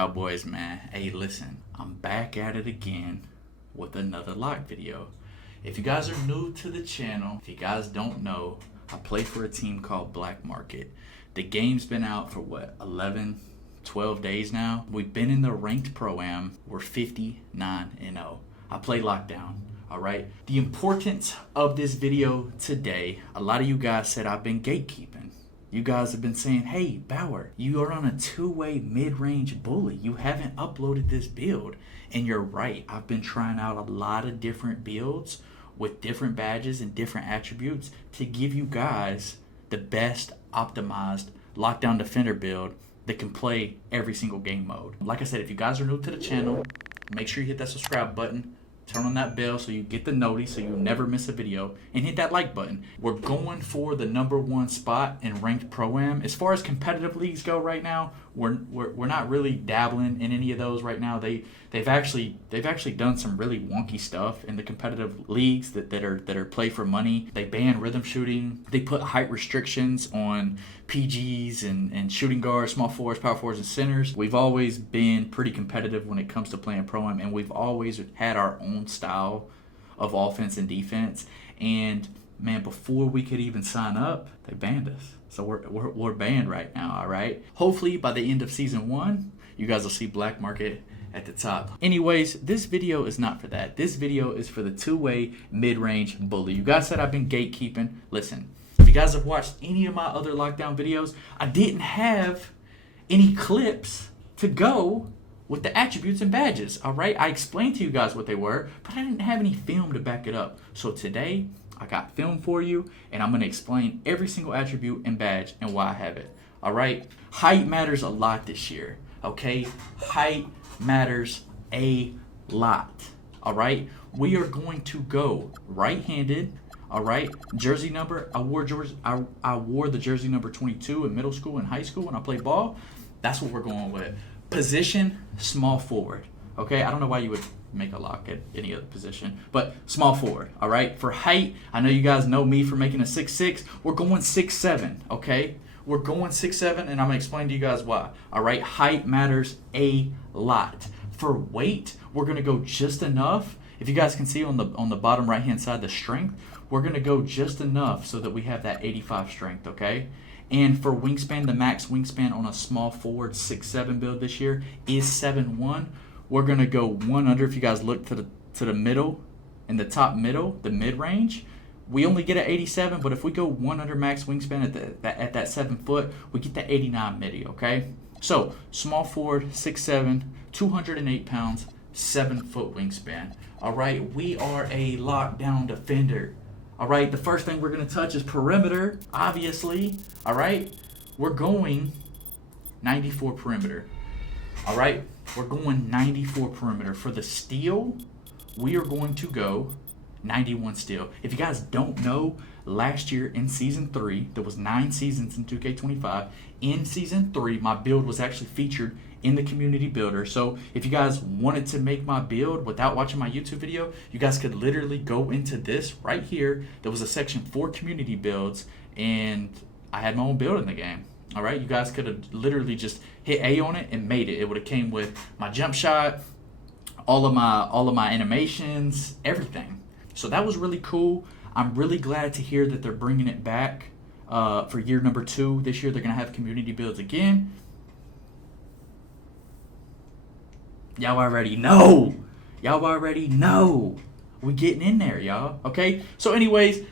y'all boys, man? Hey, listen, I'm back at it again with another lock video. If you guys are new to the channel, if you guys don't know, I play for a team called Black Market. The game's been out for what, 11, 12 days now? We've been in the ranked pro-am. We're 59-0. I play lockdown. Alright, the importance of this video today, a lot of you guys said I've been gatekeeping. You guys have been saying, hey, Bauer, you are on a two-way mid-range bully. You haven't uploaded this build. And you're right, I've been trying out a lot of different builds with different badges and different attributes to give you guys the best optimized lockdown defender build that can play every single game mode. Like I said, if you guys are new to the channel, make sure you hit that subscribe button. Turn on that bell so you get the notice so you never miss a video, and hit that like button. We're going for the #1 spot in ranked pro-am. As far as competitive leagues go right now, we're not really dabbling in any of those right now. They've actually done some really wonky stuff in the competitive leagues that are play for money. They ban rhythm shooting. They put height restrictions on PGs and shooting guards, small forwards, power forwards, and centers. We've always been pretty competitive when it comes to playing pro-am, and we've always had our own style of offense and defense. And man, before we could even sign up, they banned us. So we're banned right now, all right? Hopefully by the end of season 1, you guys will see Black Market at the top. Anyways, this video is not for that. This video is for the two-way mid-range bully. You guys said I've been gatekeeping. Listen, if you guys have watched any of my other lockdown videos, I didn't have any clips to go with the attributes and badges, all right? I explained to you guys what they were, but I didn't have any film to back it up. So today, I got film for you, and I'm gonna explain every single attribute and badge and why I have it, all right? Height matters a lot this year, okay? Height matters a lot, all right? We are going to go right-handed, all right? Jersey number, I wore the jersey number 22 in middle school and high school when I played ball. That's what we're going with. Position, small forward, okay? I don't know why you would make a lock at any other position, but small forward, all right? For height, I know you guys know me for making a 6'6". We're going 6'7", okay? We're going 6'7", and I'm gonna explain to you guys why, all right? Height matters a lot. For weight, we're gonna go just enough. If you guys can see on the bottom right-hand side, the strength, we're gonna go just enough so that we have that 85 strength, okay? And for wingspan, the max wingspan on a small forward 6'7" build this year is 7'1". We're gonna go one under. If you guys look to the middle, in the top middle, the mid range, we only get an 87. But if we go one under max wingspan at that 7 foot, we get the 89 midi. Okay. So small forward, 6'7", 208 pounds, 7 foot wingspan. All right. We are a lockdown defender. All right. The first thing we're gonna touch is perimeter. Obviously. All right. We're going 94 perimeter. All right. We're going 94 perimeter. For the steal, we are going to go 91 steal. If you guys don't know, last year in Season 3, there was 9 seasons in 2K25. In Season 3, my build was actually featured in the community builder. So if you guys wanted to make my build without watching my YouTube video, you guys could literally go into this right here. There was a section for community builds, and I had my own build in the game. All right, you guys could have literally just hit A on it and made it. It would have came with my jump shot, all of my animations, everything. So that was really cool. I'm really glad to hear that they're bringing it back for year number 2. This year they're gonna have community builds again. Y'all already know. Y'all already know. We getting in there, y'all. Okay. So, anyways.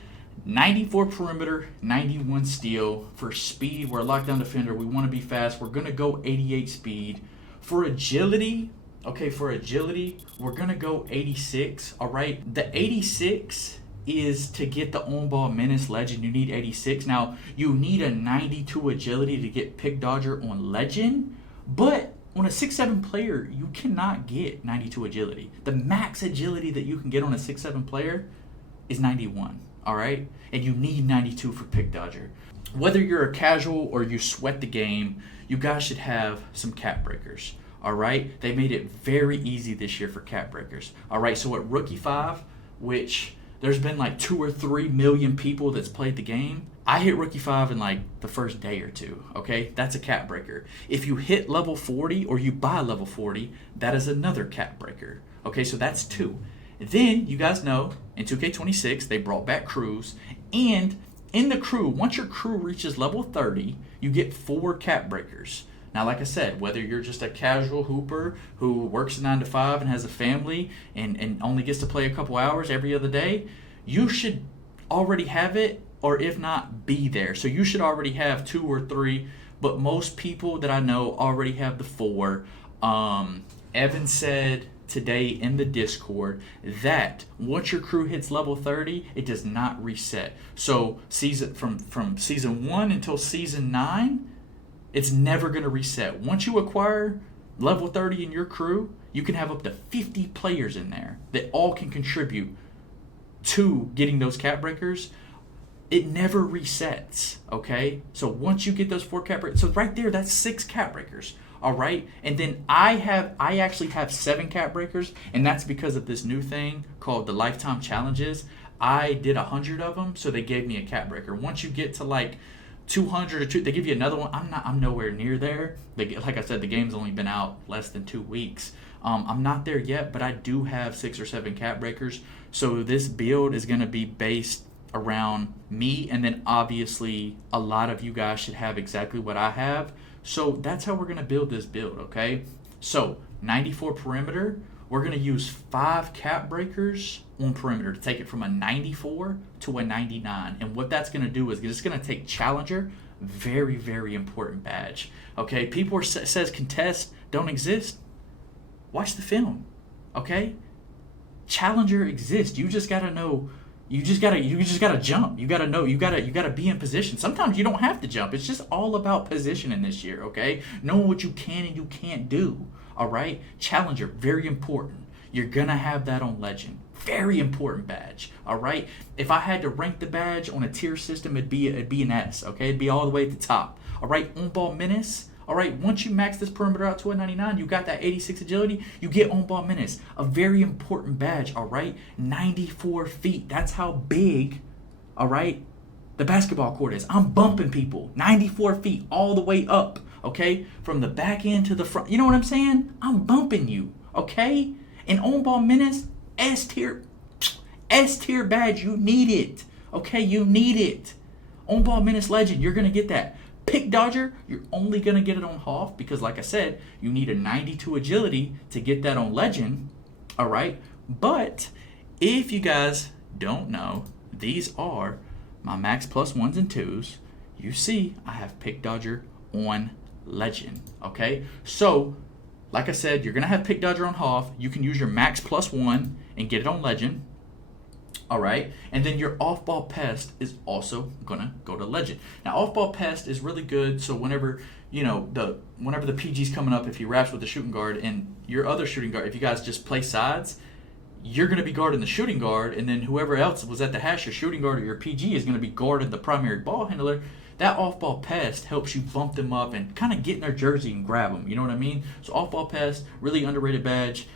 94 perimeter, 91 steal. For speed, we're a lockdown defender. We want to be fast. We're going to go 88 speed. For agility, okay, we're going to go 86, all right? The 86 is to get the on-ball menace legend. You need 86. Now, you need a 92 agility to get pick dodger on legend, but on a 6'7" player, you cannot get 92 agility. The max agility that you can get on a 6'7" player is 91. All right, and you need 92 for pick dodger. Whether you're a casual or you sweat the game, you guys should have some cap breakers. All right, they made it very easy this year for cap breakers. All right, so at Rookie 5, which there's been like 2 or 3 million people that's played the game, I hit rookie 5 in like the first day or two, okay? That's a cap breaker. If you hit level 40 or you buy level 40, that is another cap breaker. Okay, so that's 2. Then, you guys know, in 2K26, they brought back crews, and in the crew, once your crew reaches level 30, you get 4 cap breakers. Now, like I said, whether you're just a casual hooper who works a 9 to 5 and has a family and only gets to play a couple hours every other day, you should already have it, or if not, be there. So you should already have 2 or 3, but most people that I know already have the 4. Evan said today in the Discord that once your crew hits level 30, it does not reset. So from season 1 until season 9, it's never going to reset. Once you acquire level 30 in your crew, you can have up to 50 players in there that all can contribute to getting those cap breakers. It never resets, okay? So once you get those 4 cap breakers, so right there, that's 6 cap breakers, all right? And then I actually have 7 cap breakers, and that's because of this new thing called the lifetime challenges. I did 100 of them, so they gave me a cap breaker. Once you get to like 200 or 2, they give you another one. I'm nowhere near there. Like I said, the game's only been out less than 2 weeks. I'm not there yet, but I do have 6 or 7 cap breakers. So this build is going to be based around me, and then obviously a lot of you guys should have exactly what I have. So that's how we're going to build this build, okay? So 94 perimeter, we're going to use 5 cap breakers on perimeter to take it from a 94 to a 99. And what that's going to do is it's going to take challenger, very, very important badge. Okay, people says contest don't exist. Watch the film, okay? Challenger exists. You just got to know. You just gotta jump. You gotta know. You gotta be in position. Sometimes you don't have to jump. It's just all about positioning this year, okay? Knowing what you can and you can't do. All right. Challenger, very important. You're gonna have that on Legend. Very important badge. All right. If I had to rank the badge on a tier system, it'd be an S. Okay, it'd be all the way at the top. All right. On ball menace. All right, once you max this perimeter out to a 99, you got that 86 agility, you get on-ball menace. A very important badge, all right? 94 feet. That's how big, all right, the basketball court is. I'm bumping people 94 feet all the way up, okay? From the back end to the front. You know what I'm saying? I'm bumping you, okay? And on-ball menace, S-tier badge, you need it, okay? You need it. On-ball menace legend, you're going to get that. Pick dodger, you're only going to get it on Hoff because, like I said, you need a 92 agility to get that on Legend, all right? But if you guys don't know, these are my max plus 1s and 2s. You see, I have pick dodger on Legend, okay? So, like I said, you're going to have pick dodger on Hoff. You can use your max plus 1 and get it on Legend. All right, and then your off-ball pest is also gonna go to Legend. Now, off-ball pest is really good. So whenever the PG's coming up, if he wraps with the shooting guard and your other shooting guard, if you guys just play sides, you're gonna be guarding the shooting guard, and then whoever else was at the hash, your shooting guard or your PG is gonna be guarding the primary ball handler. That off-ball pest helps you bump them up and kind of get in their jersey and grab them. You know what I mean? So off-ball pest, really underrated badge.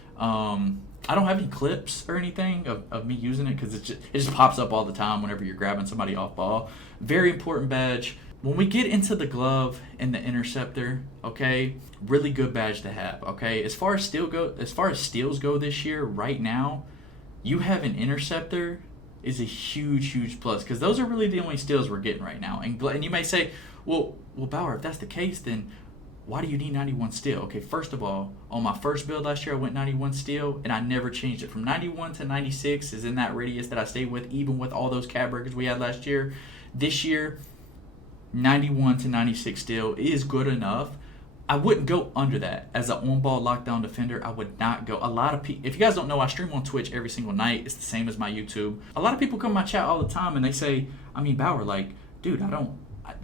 I don't have any clips or anything of me using it because it just pops up all the time whenever you're grabbing somebody off ball. Very important badge. When we get into the glove and the interceptor, okay, really good badge to have. Okay, as far as steals go this year, right now, you have an interceptor is a huge plus because those are really the only steals we're getting right now. And you may say, well, Bauer, if that's the case, then why do you need 91 steal? Okay, first of all, on my first build last year, I went 91 steal, and I never changed it. From 91 to 96 is in that radius that I stayed with, even with all those cap breakers we had last year. This year, 91 to 96 steal is good enough. I wouldn't go under that. As an on-ball lockdown defender, I would not go. A lot of people, if you guys don't know, I stream on Twitch every single night. It's the same as my YouTube. A lot of people come to my chat all the time, and they say, Bauer, like, dude,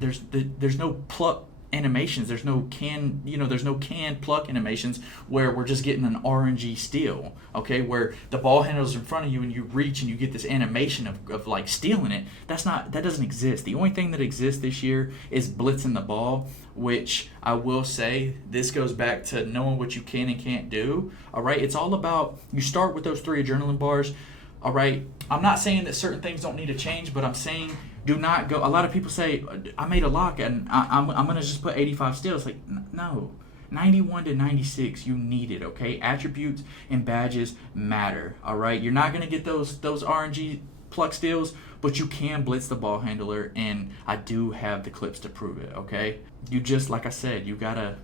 there's no pluck animations, there's no can pluck animations where we're just getting an RNG steal, okay, where the ball handler's in front of you and you reach and you get this animation of like stealing it. That doesn't exist. The only thing that exists this year is blitzing the ball, which I will say, this goes back to knowing what you can and can't do. All right, it's all about, you start with those 3 adrenaline bars. All right, I'm not saying that certain things don't need to change, but I'm saying Do not go. A lot of people say, I made a lock and I'm going to just put 85 still. It's like, no. 91 to 96, you need it, okay? Attributes and badges matter, all right? You're not going to get those RNG pluck steals, but you can blitz the ball handler, and I do have the clips to prove it, okay? You just, like I said, you gotta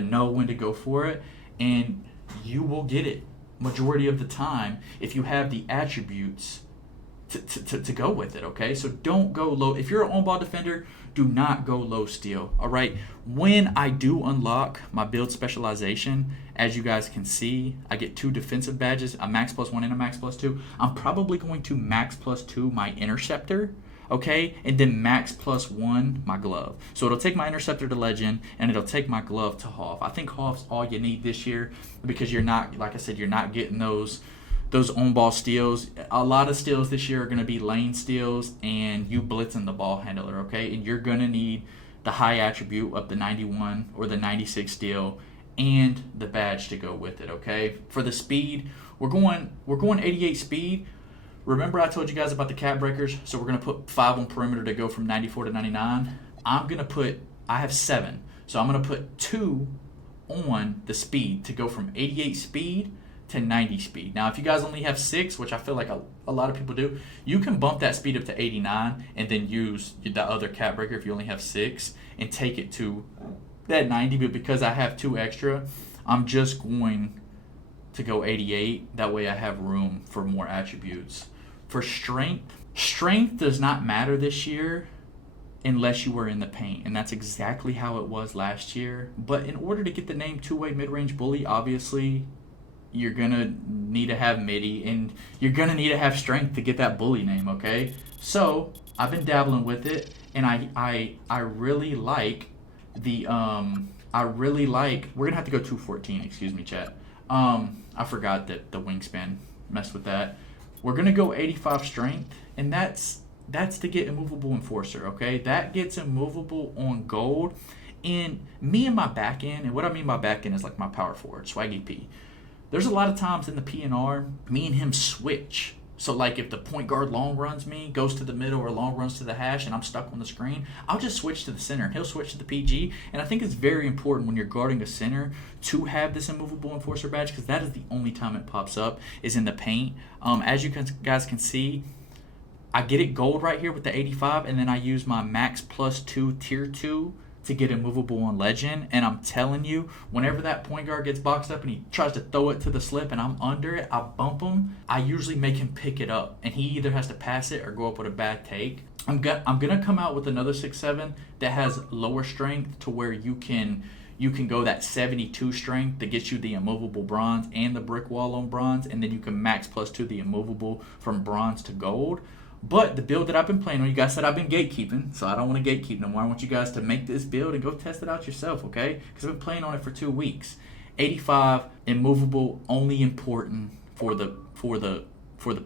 know when to go for it, and you will get it majority of the time if you have the attributes to go with it, okay? So don't go low. If you're an on-ball defender, do not go low steal, all right? When I do unlock my build specialization, as you guys can see, I get 2 defensive badges, a max +1 and a max +2. I'm probably going to max +2 my interceptor, okay? And then max +1 my glove. So it'll take my interceptor to legend, and it'll take my glove to Hoff. I think Hoff's all you need this year because you're not, like I said, you're not getting those on-ball steals. A lot of steals this year are going to be lane steals and you blitzing the ball handler, okay? And you're going to need the high attribute of the 91 or the 96 steal and the badge to go with it, okay? For the speed, we're going 88 speed. Remember I told you guys about the cap breakers? So we're going to put 5 on perimeter to go from 94 to 99. I have 7. So I'm going to put 2 on the speed to go from 88 speed to 90 speed. Now, if you guys only have 6, which I feel like a lot of people do, you can bump that speed up to 89 and then use the other cap breaker if you only have 6 and take it to that 90. But because I have 2 extra, I'm just going to go 88. That way I have room for more attributes. For strength does not matter this year unless you were in the paint, and that's exactly how it was last year. But in order to get the name two-way mid-range bully, obviously you're gonna need to have midi, and you're gonna need to have strength to get that bully name, okay? So I've been dabbling with it, and I really like the we're gonna have to go 214, excuse me, chat. I forgot that the wingspan messed with that. We're gonna go 85 strength, and that's to get immovable enforcer, okay? That gets immovable on gold. And me and my back end, and what I mean by back end is like my power forward, Swaggy P. There's a lot of times in the PNR, me and him switch. So like if the point guard long runs me, goes to the middle, or long runs to the hash, and I'm stuck on the screen, I'll just switch to the center. He'll switch to the PG. And I think it's very important when you're guarding a center to have this immovable enforcer badge, because that is the only time it pops up is in the paint. As you guys can see, I get it gold right here with the 85, and then I use my max +2 tier 2 to get immovable on legend. And I'm telling you, whenever that point guard gets boxed up and he tries to throw it to the slip and I'm under it, I bump him. I usually make him pick it up, and he either has to pass it or go up with a bad take. I'm gonna come out with another 6'7" that has lower strength to where you can go that 72 strength that gets you the immovable bronze and the brick wall on bronze, and then you can max +2 the immovable from bronze to gold. But the build that I've been playing on, you guys said I've been gatekeeping, so I don't want to gatekeep no more. I want you guys to make this build and go test it out yourself, okay? Because I've been playing on it for 2 weeks. 85 immovable, only important for the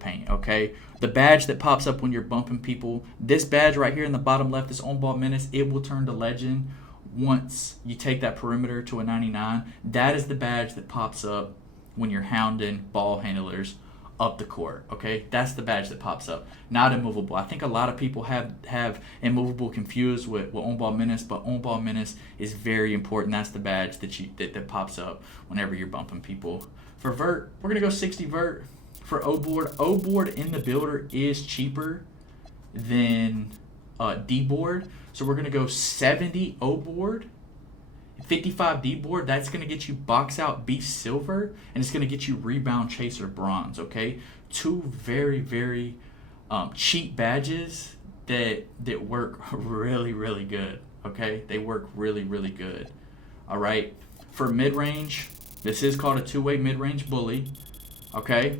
paint, okay? The badge that pops up when you're bumping people, this badge right here in the bottom left, this on ball menace, it will turn to legend once you take that perimeter to a 99. That is the badge that pops up when you're hounding ball handlers up the court, okay? That's the badge that pops up, not immovable. I think a lot of people have immovable confused with on-ball menace, but on-ball menace is very important. That's the badge that pops up whenever you're bumping people. For vert, we're gonna go 60 vert. For O board in the builder is cheaper than D board, so we're gonna go 70 O board. 55 D board, that's going to get you box out beast silver, and it's going to get you rebound chaser bronze, okay? 2 very, very cheap badges that work really, really good, okay? They work really, really good, all right? For mid-range, this is called a two-way mid-range bully, okay?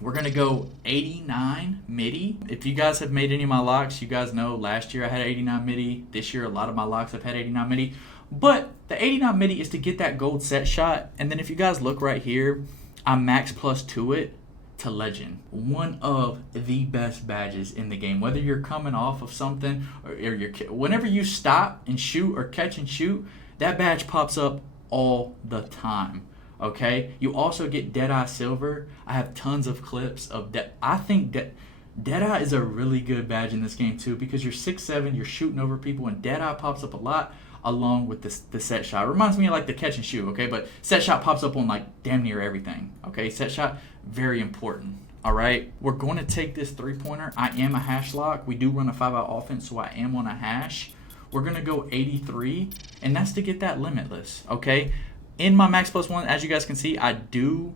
We're going to go 89 midi. If you guys have made any of my locks, you guys know last year I had 89 midi. This year, a lot of my locks have had 89 midi. But the 89 midi is to get that gold set shot. And then if you guys look right here, I max +2 it to legend. One of the best badges in the game. Whether you're coming off of something or whenever you stop and shoot or catch and shoot, that badge pops up all the time. Okay? You also get Deadeye Silver. I have tons of clips of that. I think that Deadeye is a really good badge in this game too because you're 6'7", you're shooting over people, and Deadeye pops up a lot along with the set shot. It reminds me of like the catch and shoot, okay? But set shot pops up on like damn near everything, okay? Set shot, very important, all right? We're going to take this three-pointer. I am a hash lock. We do run a 5-out offense, so I am on a hash. We're going to go 83, and that's to get that limitless, okay? In my max plus one, as you guys can see, I do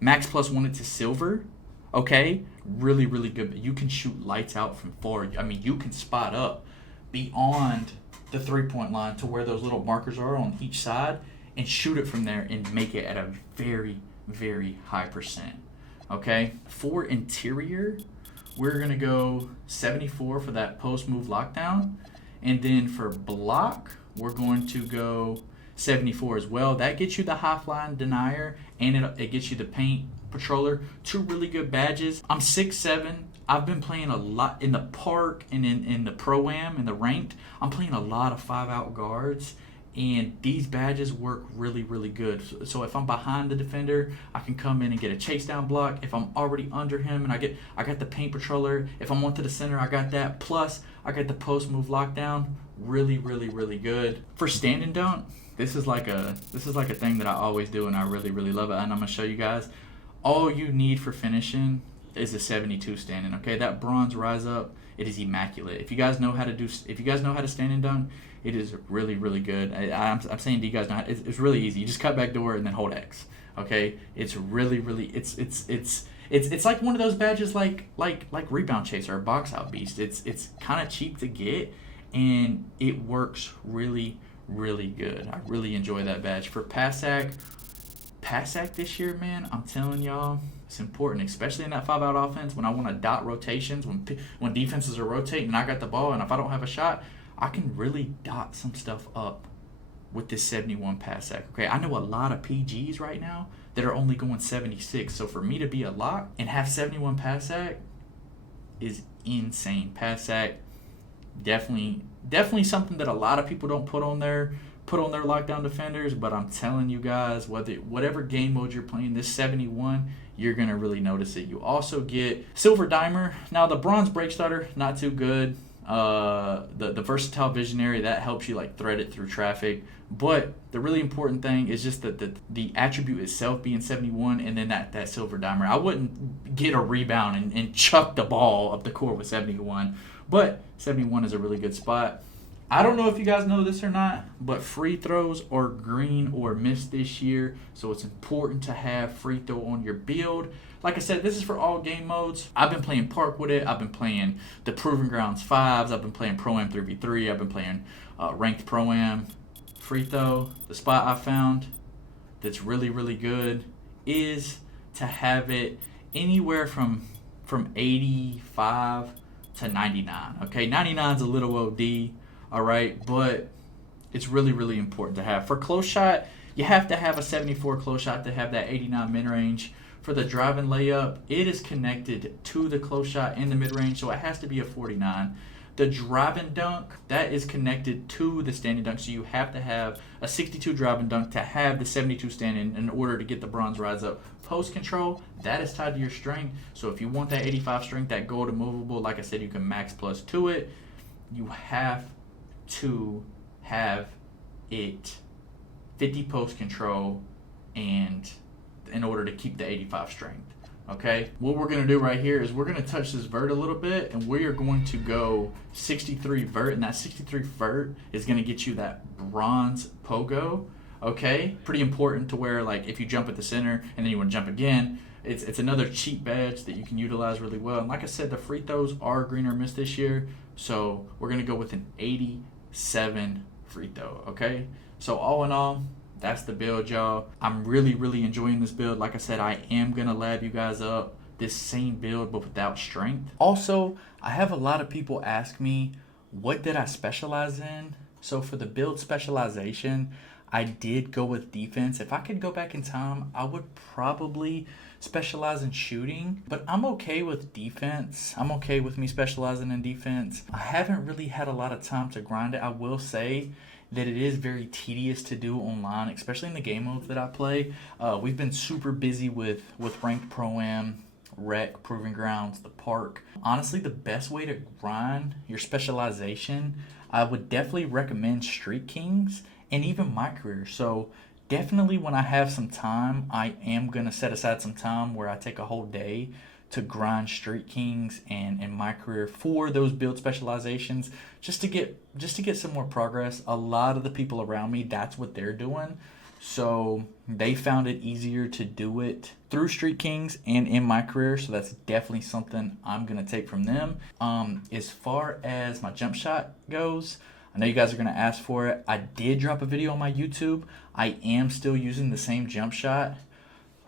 max plus one it to silver, okay? Really, really good. You can shoot lights out from far. I mean, you can spot up beyond the three-point line to where those little markers are on each side and shoot it from there and make it at a very, very high percent, okay? For interior, we're going to go 74 for that post-move lockdown. And then for block, we're going to go 74 as well. That gets you the high-flying denier, and it gets you the paint patroller. Two really good badges. I'm 6'7". I've been playing a lot in the park and in the pro-am and the ranked. I'm playing a lot of 5-out guards, and these badges work really, really good. So if I'm behind the defender, I can come in and get a chase down block. If I'm already under him and I got the paint patroller. If I'm onto the center, I got that. Plus, I got the post move lockdown. Really, really, really good. For stand and dunk, this is like a thing that I always do, and I really, really love it. And I'm gonna show you guys. All you need for finishing is a 72 standing. Okay, that bronze rise up, it is immaculate. If you guys know how to stand and dunk, it is really, really good. I'm saying, do you guys know? It's really easy. You just cut back door and then hold X. Okay, it's really, really, it's like one of those badges like rebound chaser or box out beast. It's kind of cheap to get, and it works really, really good. I really enjoy that badge. For pass sack this year, man, I'm telling y'all, it's important, especially in that 5-out offense when I want to dot rotations, when defenses are rotating and I got the ball, and if I don't have a shot, I can really dot some stuff up with this 71 pass sack. Okay, I know a lot of PGs right now that are only going 76, so for me to be a lock and have 71 pass sack is insane. Pass sack, definitely something that a lot of people don't put on their lockdown defenders, but I'm telling you guys, whatever game mode you're playing, this 71, you're going to really notice it. You also get silver dimer. Now the bronze break starter, not too good. The versatile visionary, that helps you like thread it through traffic, but the really important thing is just that the attribute itself being 71, and then that silver dimer. I wouldn't get a rebound and chuck the ball up the court with 71, but 71 is a really good spot. I don't know if you guys know this or not, but free throws are green or missed this year, so it's important to have free throw on your build. Like I said, this is for all game modes. I've been playing park with it. I've been playing the Proving Grounds 5s. I've been playing Pro-Am 3v3. I've been playing ranked Pro-Am. Free throw, the spot I found that's really, really good is to have it anywhere from 85 to 99. Okay, 99 is a little OD. All right, but it's really, really important to have. For close shot, you have to have a 74 close shot to have that 89 mid-range. For the driving layup, it is connected to the close shot in the mid-range, so it has to be a 49. The driving dunk, that is connected to the standing dunk, so you have to have a 62 driving dunk to have the 72 standing in order to get the bronze rise up. Post control, that is tied to your strength, so if you want that 85 strength, that gold immovable, like I said, you can max plus to it. You have to have it 50 post control and in order to keep the 85 strength. Okay, what we're going to do right here is we're going to touch this vert a little bit, and we are going to go 63 vert, and that 63 vert is going to get you that bronze pogo. Okay, pretty important to where, like, if you jump at the center and then you want to jump again, it's another cheap badge that you can utilize really well. And like I said, the free throws are green or missed this year, so we're going to go with an 87 free throw. Okay, so all in all, that's the build, y'all. I'm really, really enjoying this build. Like I said, I am going to lab you guys up this same build, but without strength. Also, I have a lot of people ask me, what did I specialize in? So for the build specialization, I did go with defense. If I could go back in time, I would probably specialize in shooting, but I'm okay with defense. I'm okay with me specializing in defense. I haven't really had a lot of time to grind it. I will say that it is very tedious to do online, especially in the game modes that I play. We've been super busy with ranked Pro-Am, rec, proving grounds, the park. Honestly, the best way to grind your specialization, I would definitely recommend Street Kings and even mycareer. So definitely when I have some time, I am going to set aside some time where I take a whole day to grind Street Kings and mycareer for those build specializations, just to get some more progress. A lot of the people around me, that's what they're doing. So they found it easier to do it through Street Kings and in mycareer. So that's definitely something I'm going to take from them. As far as my jump shot goes, I know you guys are going to ask for it. I did drop a video on my YouTube. I am still using the same jump shot.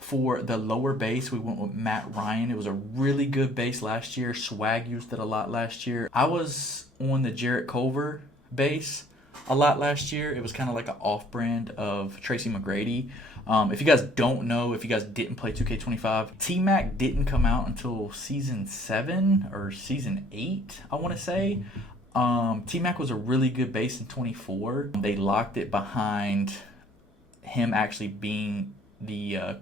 For the lower base, we went with Matt Ryan. It was a really good base last year. Swag used it a lot last year. I was on the Jarrett Culver base a lot last year. It was kind of like an off-brand of Tracy McGrady. If you guys don't know, if you guys didn't play 2K25, T-Mac didn't come out until Season 7 or Season 8, I want to say. T-Mac was a really good base in 24. They locked it behind him actually being the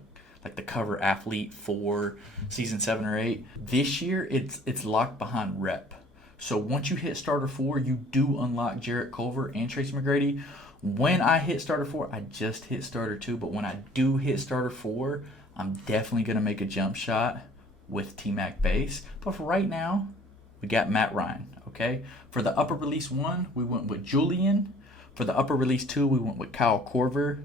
the cover athlete for Season 7 or 8. This year, it's locked behind rep. So once you hit starter 4, you do unlock Jarrett Culver and Tracy McGrady. When I hit starter 4, I just hit starter 2. But when I do hit starter 4, I'm definitely going to make a jump shot with T-Mac base. But for right now, we got Matt Ryan, okay? For the upper release 1, we went with Julian. For the upper release 2, we went with Kyle Korver.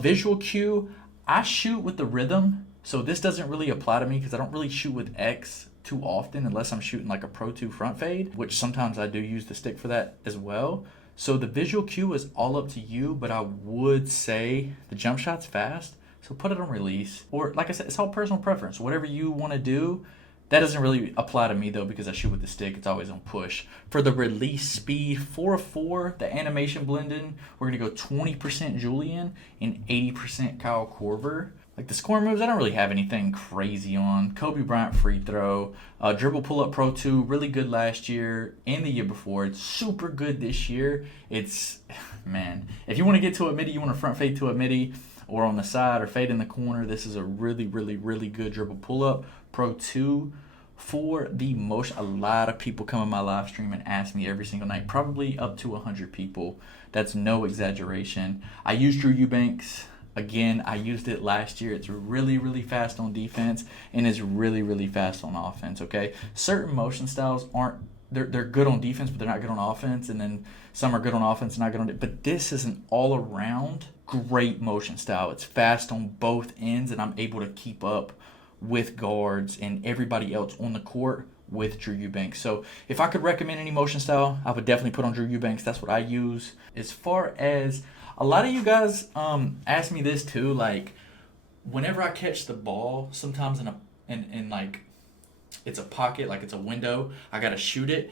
Visual cue, I shoot with the rhythm, so this doesn't really apply to me because I don't really shoot with X too often unless I'm shooting like a Pro 2 front fade, which sometimes I do use the stick for that as well. So the visual cue is all up to you, but I would say the jump shot's fast, so put it on release. Or like I said, it's all personal preference. Whatever you want to do. That doesn't really apply to me though because I shoot with the stick. It's always on push. For the release speed, 4 of 4, the animation blending, we're going to go 20% Julian and 80% Kyle Korver. Like the scoring moves, I don't really have anything crazy on. Kobe Bryant free throw, dribble pull up Pro 2, really good last year and the year before. It's super good this year. It's, man, if you want to get to a midi, you want to front fade to a midi or on the side or fade in the corner, this is a really, really, really good dribble pull up Pro 2 for the most. A lot of people come in my live stream and ask me every single night, probably up to 100 people. That's no exaggeration. I use Drew Eubanks. Again, I used it last year. It's really, really fast on defense and is really, really fast on offense, okay? Certain motion styles aren't, they're good on defense, but they're not good on offense, and then some are good on offense and not good on it. But this is an all-around great motion style. It's fast on both ends, and I'm able to keep up with guards and everybody else on the court with Drew Eubanks. So if I could recommend any motion style, I would definitely put on Drew Eubanks. That's what I use. As far as a lot of you guys ask me this too, like whenever I catch the ball, sometimes in like it's a pocket, like it's a window, I gotta shoot it.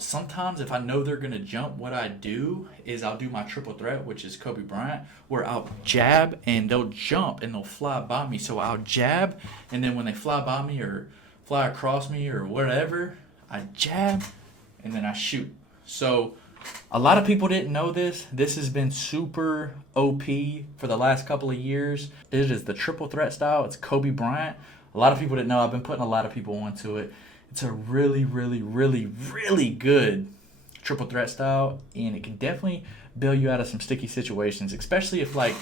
Sometimes if I know they're gonna jump, what I do is I'll do my triple threat, which is Kobe Bryant, where I'll jab and they'll jump and they'll fly by me. So I'll jab, and then when they fly by me or fly across me or whatever, I jab and then I shoot. So a lot of people didn't know this. This has been super OP for the last couple of years. It is the triple threat style. It's Kobe Bryant. A lot of people didn't know. I've been putting a lot of people onto it. It's a really, really, really, really good triple threat style, and it can definitely bail you out of some sticky situations, especially if like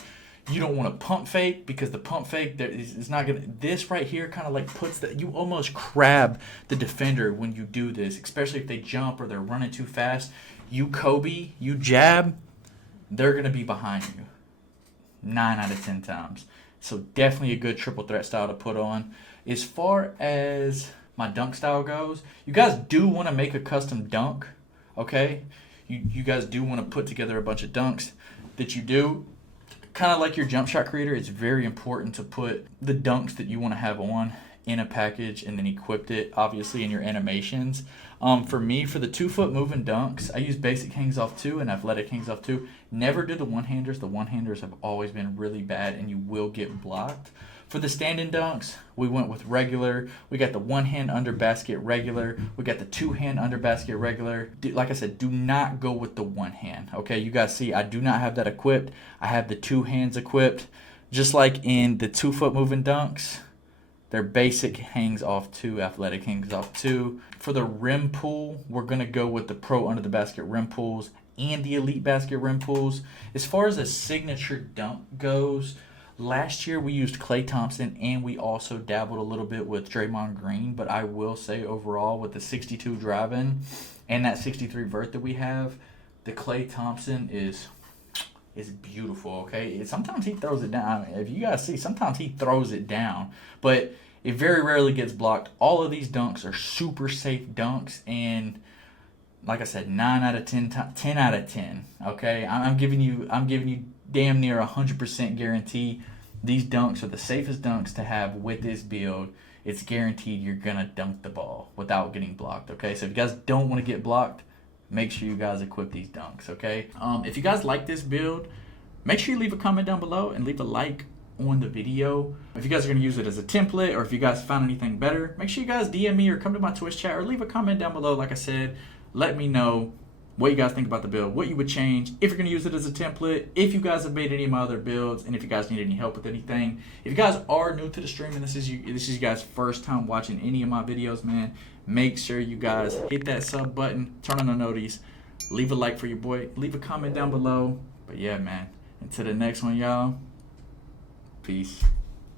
you don't want to pump fake, because the pump fake there is not gonna. This right here kind of like puts that, you almost crab the defender when you do this, especially if they jump or they're running too fast. You Kobe, you jab, they're gonna be behind you 9 out of 10 times. So definitely a good triple threat style to put on. As far as my dunk style goes, you guys do want to make a custom dunk, okay? You guys do want to put together a bunch of dunks that you do. Kind of like your jump shot creator, it's very important to put the dunks that you want to have on in a package and then equip it, obviously, in your animations. For me, for the 2-foot moving dunks, I use basic hangs off 2 and athletic hangs off 2. Never do the one-handers. The one-handers have always been really bad and you will get blocked. For the stand-in dunks, we went with regular. We got the one-hand under basket regular. We got the 2-hand under basket regular. Like I said, do not go with the one hand. Okay, you guys see, I do not have that equipped. I have the 2 hands equipped. Just like in the 2-foot moving dunks, Their basic hangs off 2, athletic hangs off 2. For the rim pull, we're going to go with the pro under the basket rim pulls and the elite basket rim pulls. As far as a signature dunk goes, last year we used Klay Thompson and we also dabbled a little bit with Draymond Green, but I will say overall with the 62 drive-in and that 63 vert that we have, the Klay Thompson is beautiful, okay? Sometimes he throws it down. I mean, if you guys see, sometimes he throws it down, but it very rarely gets blocked. All of these dunks are super safe dunks, and like I said, 9 out of 10, 10 out of 10, okay? I'm giving you damn near 100% guarantee these dunks are the safest dunks to have with this build. It's guaranteed you're going to dunk the ball without getting blocked, okay? So if you guys don't want to get blocked, make sure you guys equip these dunks, okay? If you guys like this build, make sure you leave a comment down below and leave a like on the video. If you guys are going to use it as a template or if you guys found anything better, make sure you guys DM me or come to my Twitch chat or leave a comment down below. Like I said, let me know what you guys think about the build, what you would change, if you're going to use it as a template, if you guys have made any of my other builds, and if you guys need any help with anything. If you guys are new to the stream and this is you guys' first time watching any of my videos, man, make sure you guys hit that sub button, turn on the noties, leave a like for your boy, leave a comment down below. But yeah, man, until the next one, y'all, peace.